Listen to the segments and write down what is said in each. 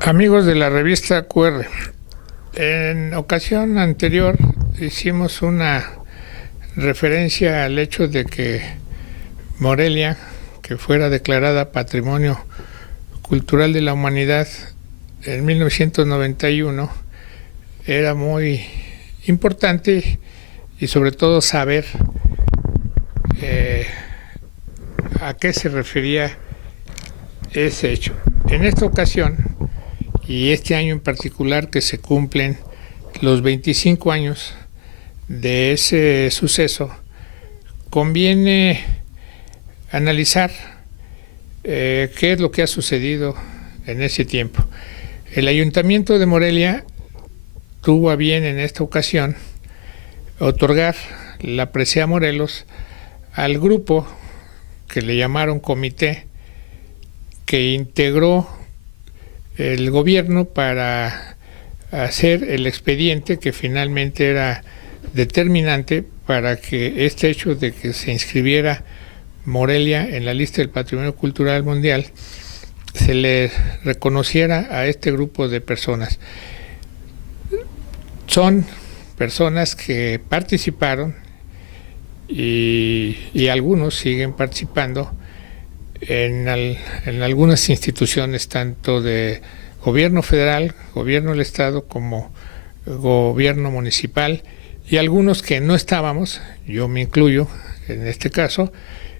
Amigos de la revista QR, en ocasión anterior hicimos una referencia al hecho de que Morelia, que fuera declarada Patrimonio Cultural de la Humanidad en 1991, era muy importante y sobre todo saber a qué se refería ese hecho. En esta ocasión, y este año en particular que se cumplen los 25 años de ese suceso, conviene analizar qué es lo que ha sucedido en ese tiempo. El Ayuntamiento de Morelia tuvo a bien en esta ocasión otorgar la presea Morelos al grupo que le llamaron comité, que integró el gobierno para hacer el expediente que finalmente era determinante para que este hecho de que se inscribiera Morelia en la lista del Patrimonio Cultural Mundial se le reconociera a este grupo de personas. Son personas que participaron y algunos siguen participando en algunas instituciones, tanto de gobierno federal, gobierno del estado, como gobierno municipal, y algunos que no estábamos, yo me incluyo en este caso,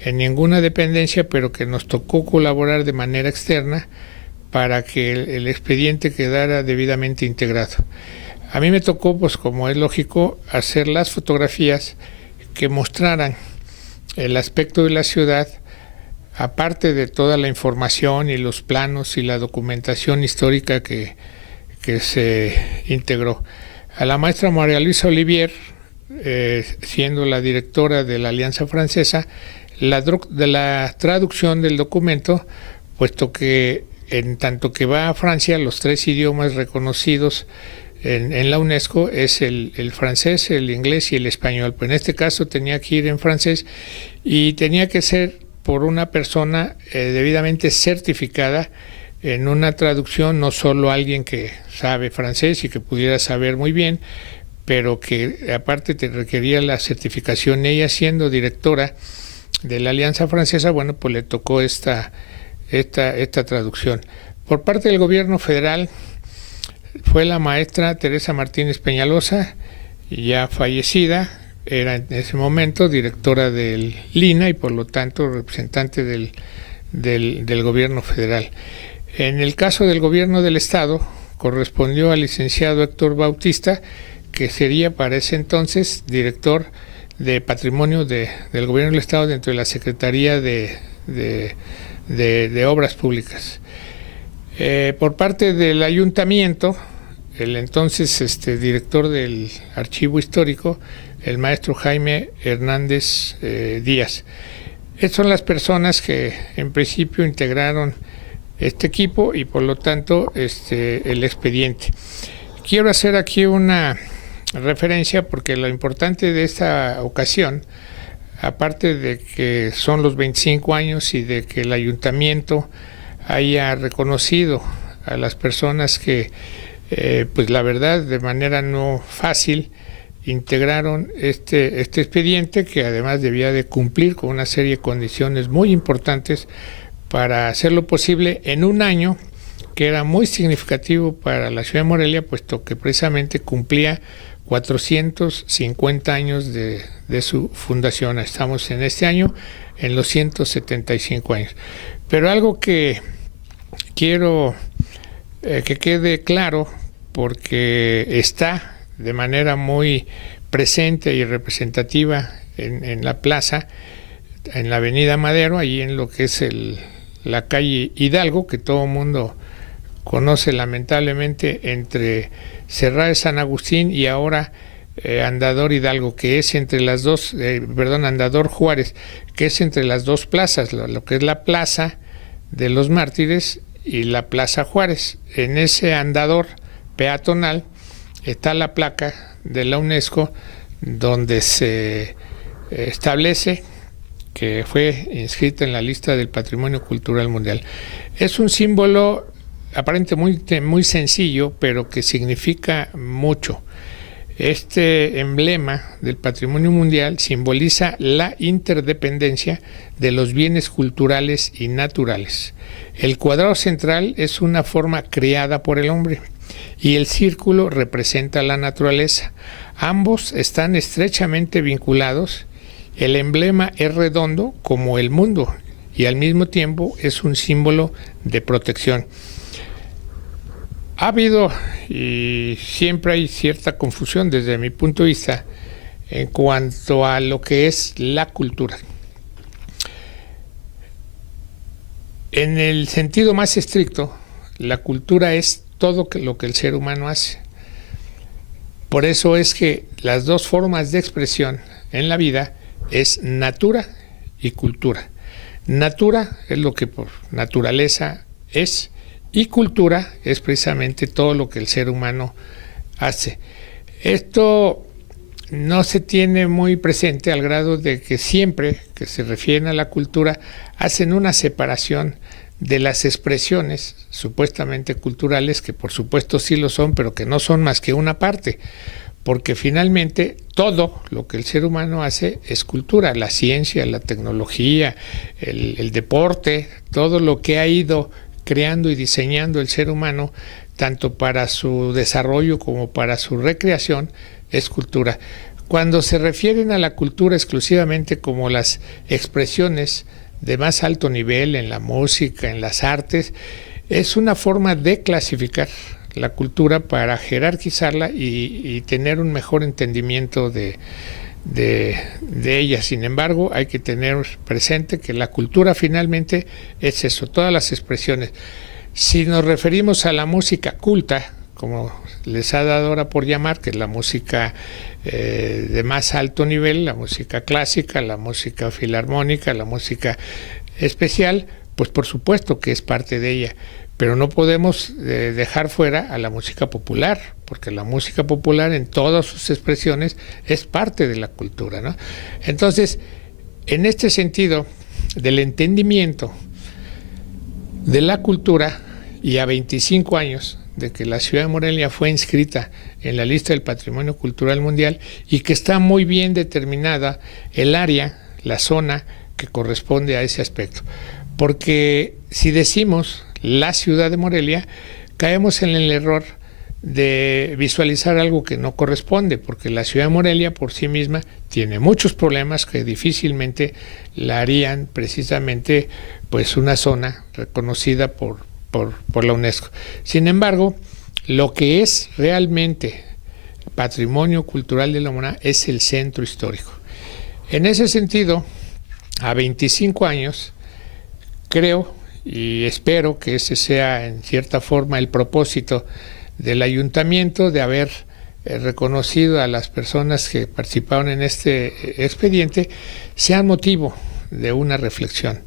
en ninguna dependencia, pero que nos tocó colaborar de manera externa para que el expediente quedara debidamente integrado. A mí me tocó, pues como es lógico, hacer las fotografías que mostraran el aspecto de la ciudad, aparte de toda la información y los planos y la documentación histórica que se integró. A la maestra María Luisa Olivier, siendo la directora de la Alianza Francesa, de la traducción del documento, puesto que en tanto que va a Francia, los 3 idiomas reconocidos en la UNESCO es el francés, el inglés y el español. Pero en este caso tenía que ir en francés y tenía que ser por una persona debidamente certificada en una traducción, no solo alguien que sabe francés y que pudiera saber muy bien, pero que aparte te requería la certificación. Ella, siendo directora de la Alianza Francesa, bueno, pues le tocó esta traducción. Por parte del gobierno federal fue la maestra Teresa Martínez Peñalosa, ya fallecida, era en ese momento directora del LINA y por lo tanto representante del gobierno federal. En el caso del gobierno del estado correspondió al licenciado Héctor Bautista, que sería para ese entonces director de patrimonio del gobierno del estado dentro de la Secretaría de Obras Públicas. Por parte del ayuntamiento, el entonces director del archivo histórico, el maestro Jaime Hernández Díaz. Estas son las personas que en principio integraron este equipo y por lo tanto el expediente. Quiero hacer aquí una referencia porque lo importante de esta ocasión, aparte de que son los 25 años y de que el ayuntamiento haya reconocido a las personas que, pues la verdad, de manera no fácil, integraron este expediente, que además debía de cumplir con una serie de condiciones muy importantes para hacerlo posible en un año que era muy significativo para la ciudad de Morelia, puesto que precisamente cumplía 450 años de su fundación. Estamos en este año en los 175 años. Pero algo que quiero que quede claro, porque está de manera muy presente y representativa en la plaza, en la avenida Madero, allí en lo que es la calle Hidalgo, que todo el mundo conoce lamentablemente, entre Cerrada de San Agustín y ahora Andador Hidalgo, que es entre las dos, Andador Juárez, que es entre las dos plazas, lo que es la Plaza de los Mártires y la Plaza Juárez. En ese andador peatonal está la placa de la UNESCO donde se establece que fue inscrita en la lista del Patrimonio Cultural Mundial. Es un símbolo aparentemente muy sencillo, pero que significa mucho. Este emblema del patrimonio mundial simboliza la interdependencia de los bienes culturales y naturales. El cuadrado central es una forma creada por el hombre y el círculo representa la naturaleza. Ambos están estrechamente vinculados. El emblema es redondo como el mundo y al mismo tiempo es un símbolo de protección. Ha habido y siempre hay cierta confusión desde mi punto de vista en cuanto a lo que es la cultura. En el sentido más estricto, la cultura es todo lo que el ser humano hace. Por eso es que las dos formas de expresión en la vida es natura y cultura. Natura es lo que por naturaleza es, y cultura es precisamente todo lo que el ser humano hace. Esto no se tiene muy presente al grado de que siempre que se refieren a la cultura hacen una separación de las expresiones supuestamente culturales, que por supuesto sí lo son, pero que no son más que una parte, porque finalmente todo lo que el ser humano hace es cultura, la ciencia, la tecnología, el deporte, todo lo que ha ido creando y diseñando el ser humano, tanto para su desarrollo como para su recreación, es cultura. Cuando se refieren a la cultura exclusivamente como las expresiones de más alto nivel en la música, en las artes, es una forma de clasificar la cultura para jerarquizarla y tener un mejor entendimiento de ella. Sin embargo, hay que tener presente que la cultura finalmente es eso, todas las expresiones. Si nos referimos a la música culta, como les ha dado ahora por llamar, que es la música de más alto nivel, la música clásica, la música filarmónica, la música especial, pues por supuesto que es parte de ella. Pero no podemos dejar fuera a la música popular, porque la música popular en todas sus expresiones es parte de la cultura, ¿no? Entonces, en este sentido del entendimiento de la cultura, y a 25 años de que la ciudad de Morelia fue inscrita en la lista del Patrimonio Cultural Mundial y que está muy bien determinada el área, la zona que corresponde a ese aspecto. Porque si decimos la ciudad de Morelia, caemos en el error de visualizar algo que no corresponde, porque la ciudad de Morelia por sí misma tiene muchos problemas que difícilmente la harían precisamente pues una zona reconocida por la UNESCO. Sin embargo, lo que es realmente patrimonio cultural de la humanidad es el centro histórico. En ese sentido, a 25 años, creo y espero que ese sea en cierta forma el propósito del ayuntamiento, de haber reconocido a las personas que participaron en este expediente, sea motivo de una reflexión.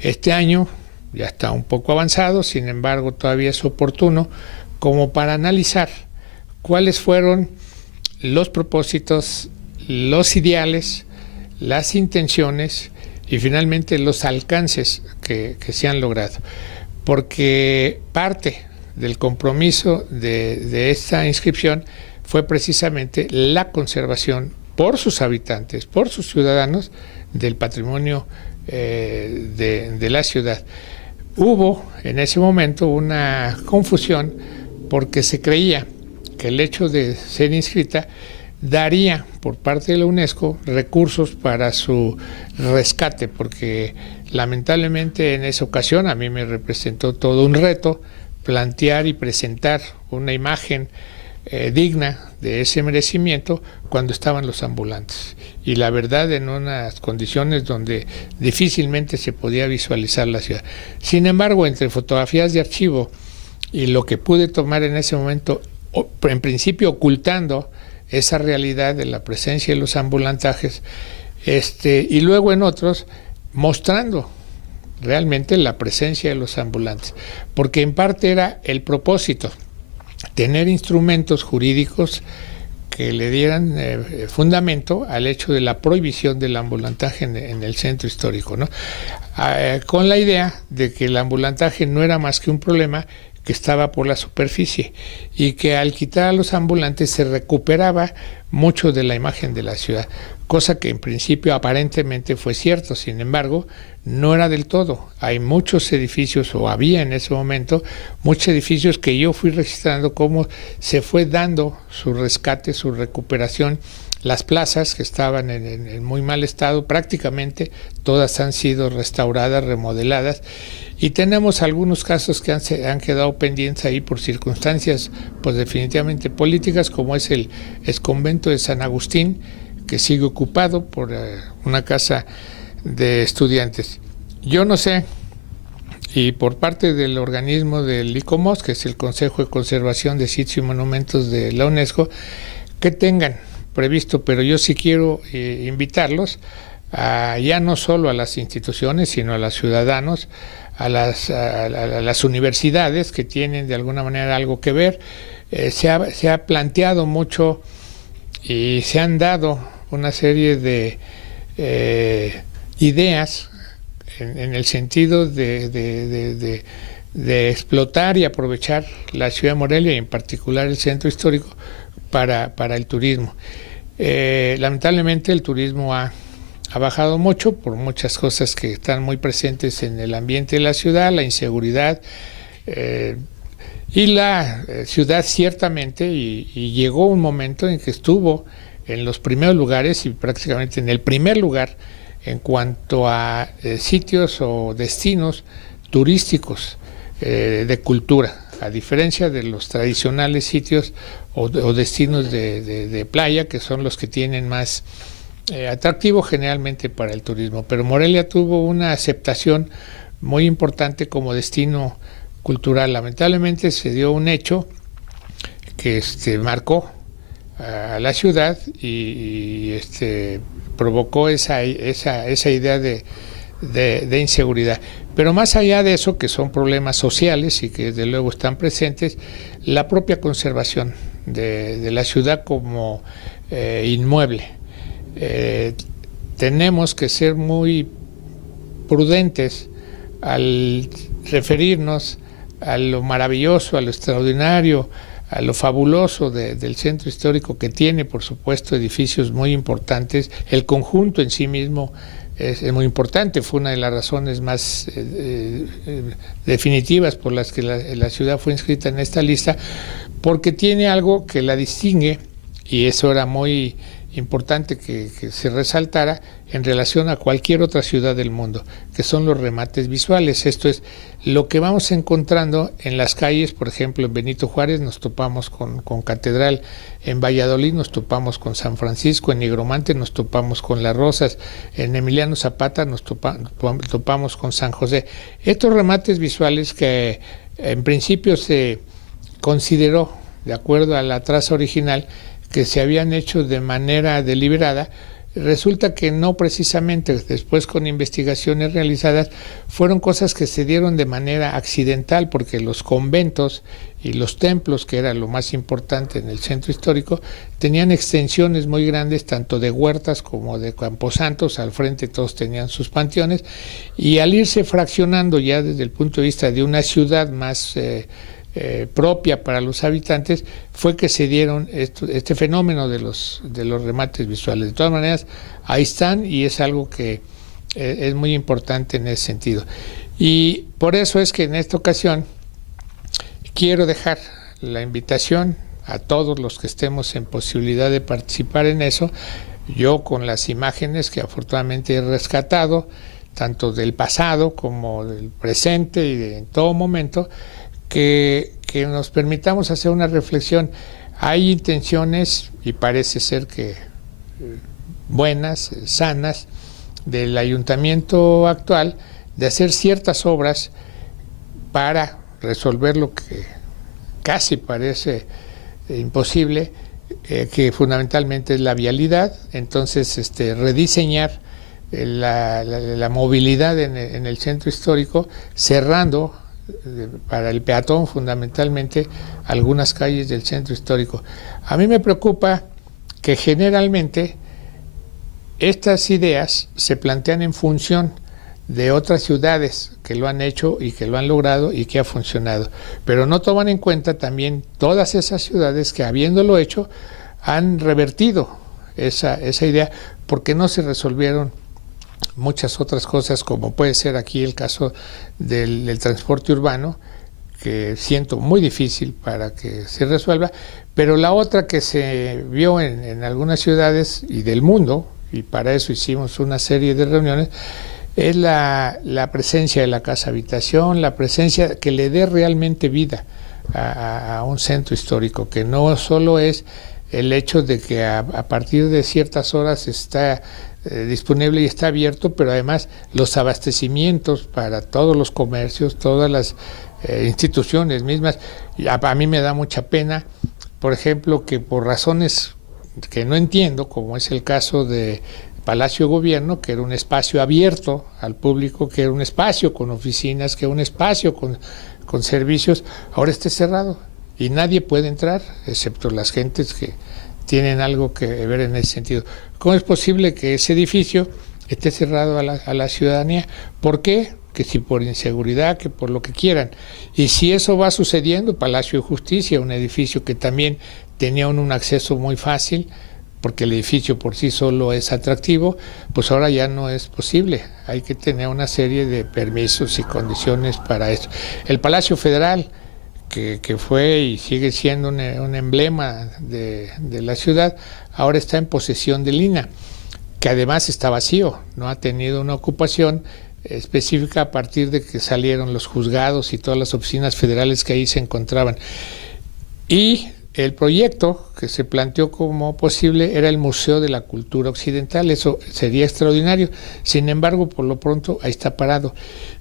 Este año ya está un poco avanzado, sin embargo todavía es oportuno como para analizar cuáles fueron los propósitos, los ideales, las intenciones y finalmente los alcances que se han logrado. Porque parte del compromiso de esta inscripción fue precisamente la conservación por sus habitantes, por sus ciudadanos, del patrimonio de la ciudad. Hubo en ese momento una confusión porque se creía que el hecho de ser inscrita daría por parte de la UNESCO recursos para su rescate, porque lamentablemente en esa ocasión a mí me representó todo un reto plantear y presentar una imagen digna de ese merecimiento cuando estaban los ambulantes, y la verdad en unas condiciones donde difícilmente se podía visualizar la ciudad. Sin embargo, entre fotografías de archivo y lo que pude tomar en ese momento, en principio ocultando esa realidad de la presencia de los ambulantajes, y luego en otros mostrando realmente la presencia de los ambulantes, porque en parte era el propósito, tener instrumentos jurídicos que le dieran fundamento al hecho de la prohibición del ambulantaje en el centro histórico, ¿no? Con la idea de que el ambulantaje no era más que un problema que estaba por la superficie y que al quitar a los ambulantes se recuperaba mucho de la imagen de la ciudad, cosa que en principio aparentemente fue cierto. Sin embargo, no era del todo. Hay muchos edificios, o había en ese momento muchos edificios que yo fui registrando cómo se fue dando su rescate, su recuperación. Las plazas, que estaban en muy mal estado, prácticamente todas han sido restauradas, remodeladas, y tenemos algunos casos que han quedado pendientes ahí por circunstancias pues definitivamente políticas, como es el exconvento de San Agustín, que sigue ocupado por una casa de estudiantes. Yo no sé, y por parte del organismo del ICOMOS, que es el Consejo de Conservación de Sitios y Monumentos de la UNESCO, que tengan previsto, pero yo sí quiero invitarlos a, ya no solo a las instituciones, sino a los ciudadanos, a las universidades que tienen de alguna manera algo que ver. Se ha planteado mucho y se han dado una serie de ideas en el sentido de explotar y aprovechar la ciudad de Morelia y en particular el centro histórico para el turismo. Lamentablemente el turismo ha bajado mucho por muchas cosas que están muy presentes en el ambiente de la ciudad, la inseguridad, y la ciudad ciertamente, y llegó un momento en que estuvo en los primeros lugares y prácticamente en el primer lugar en cuanto a sitios o destinos turísticos de cultura, a diferencia de los tradicionales sitios o destinos de playa, que son los que tienen más atractivo generalmente para el turismo. Pero Morelia tuvo una aceptación muy importante como destino cultural. Lamentablemente se dio un hecho que marcó a la ciudad y provocó esa idea de inseguridad. Pero más allá de eso, que son problemas sociales y que desde luego están presentes, la propia conservación de la ciudad como inmueble. Tenemos que ser muy prudentes al referirnos a lo maravilloso, a lo extraordinario, a lo fabuloso del centro histórico, que tiene, por supuesto, edificios muy importantes. El conjunto en sí mismo es muy importante, fue una de las razones más definitivas por las que la ciudad fue inscrita en esta lista, porque tiene algo que la distingue, y eso era muy importante que se resaltara en relación a cualquier otra ciudad del mundo, que son los remates visuales. Esto es lo que vamos encontrando en las calles. Por ejemplo, en Benito Juárez nos topamos con Catedral, en Valladolid nos topamos con San Francisco, en Nigromante nos topamos con Las Rosas, en Emiliano Zapata nos topamos con San José. Estos remates visuales que en principio se consideró, de acuerdo a la traza original, que se habían hecho de manera deliberada, resulta que no precisamente. Después, con investigaciones realizadas, fueron cosas que se dieron de manera accidental, porque los conventos y los templos, que era lo más importante en el centro histórico, tenían extensiones muy grandes, tanto de huertas como de camposantos. Al frente todos tenían sus panteones, y al irse fraccionando ya desde el punto de vista de una ciudad más propia para los habitantes, fue que se dieron este fenómeno de los remates visuales. De todas maneras, ahí están, y es algo que es muy importante en ese sentido. Y por eso es que en esta ocasión quiero dejar la invitación a todos los que estemos en posibilidad de participar en eso. Yo, con las imágenes que afortunadamente he rescatado, tanto del pasado como del presente y en todo momento, que nos permitamos hacer una reflexión. Hay intenciones, y parece ser que buenas, sanas, del ayuntamiento actual, de hacer ciertas obras para resolver lo que casi parece imposible, que fundamentalmente es la vialidad. Entonces, rediseñar la movilidad en el centro histórico, cerrando para el peatón fundamentalmente algunas calles del centro histórico. A mí me preocupa que generalmente estas ideas se plantean en función de otras ciudades que lo han hecho y que lo han logrado y que ha funcionado. Pero no toman en cuenta también todas esas ciudades que, habiéndolo hecho, han revertido esa idea porque no se resolvieron muchas otras cosas, como puede ser aquí el caso del transporte urbano, que siento muy difícil para que se resuelva, pero la otra que se vio en algunas ciudades y del mundo, y para eso hicimos una serie de reuniones, es la presencia de la casa habitación, la presencia que le dé realmente vida a un centro histórico, que no solo es el hecho de que a partir de ciertas horas está disponible y está abierto, pero además los abastecimientos para todos los comercios, todas las instituciones mismas. A mí me da mucha pena, por ejemplo, que por razones que no entiendo, como es el caso de Palacio de Gobierno, que era un espacio abierto al público, que era un espacio con oficinas, que era un espacio con servicios, ahora esté cerrado y nadie puede entrar, excepto las gentes que tienen algo que ver en ese sentido. ¿Cómo es posible que ese edificio esté cerrado a la ciudadanía? ¿Por qué? Que si por inseguridad, que por lo que quieran. Y si eso va sucediendo, Palacio de Justicia, un edificio que también tenía un acceso muy fácil, porque el edificio por sí solo es atractivo, pues ahora ya no es posible. Hay que tener una serie de permisos y condiciones para esto. El Palacio Federal, que fue y sigue siendo un emblema de la ciudad, ahora está en posesión del INAH, que además está vacío, no ha tenido una ocupación específica a partir de que salieron los juzgados y todas las oficinas federales que ahí se encontraban. Y el proyecto que se planteó como posible era el Museo de la Cultura Occidental, eso sería extraordinario. Sin embargo, por lo pronto ahí está parado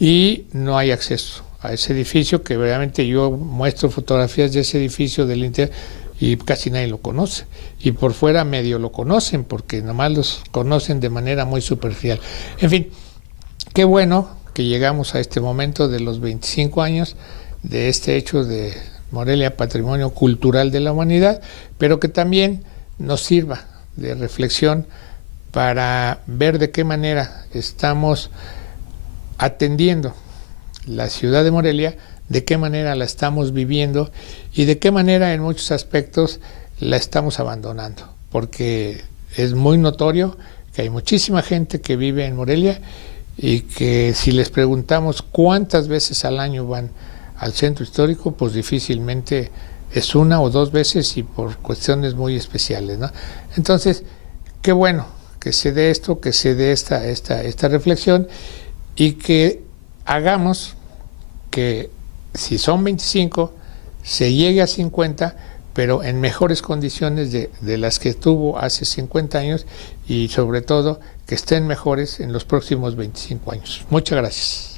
y no hay acceso a ese edificio, que realmente yo muestro fotografías de ese edificio del interior y casi nadie lo conoce. Y por fuera medio lo conocen, porque nomás los conocen de manera muy superficial. En fin, qué bueno que llegamos a este momento de los 25 años de este hecho de Morelia Patrimonio Cultural de la Humanidad, pero que también nos sirva de reflexión para ver de qué manera estamos atendiendo la ciudad de Morelia, de qué manera la estamos viviendo y de qué manera en muchos aspectos la estamos abandonando, porque es muy notorio que hay muchísima gente que vive en Morelia y que si les preguntamos cuántas veces al año van al centro histórico, pues difícilmente es una o dos veces y por cuestiones muy especiales, ¿no? Entonces, qué bueno que se dé esto, que se dé esta reflexión y que hagamos que si son 25, se llegue a 50, pero en mejores condiciones de las que tuvo hace 50 años y sobre todo que estén mejores en los próximos 25 años. Muchas gracias.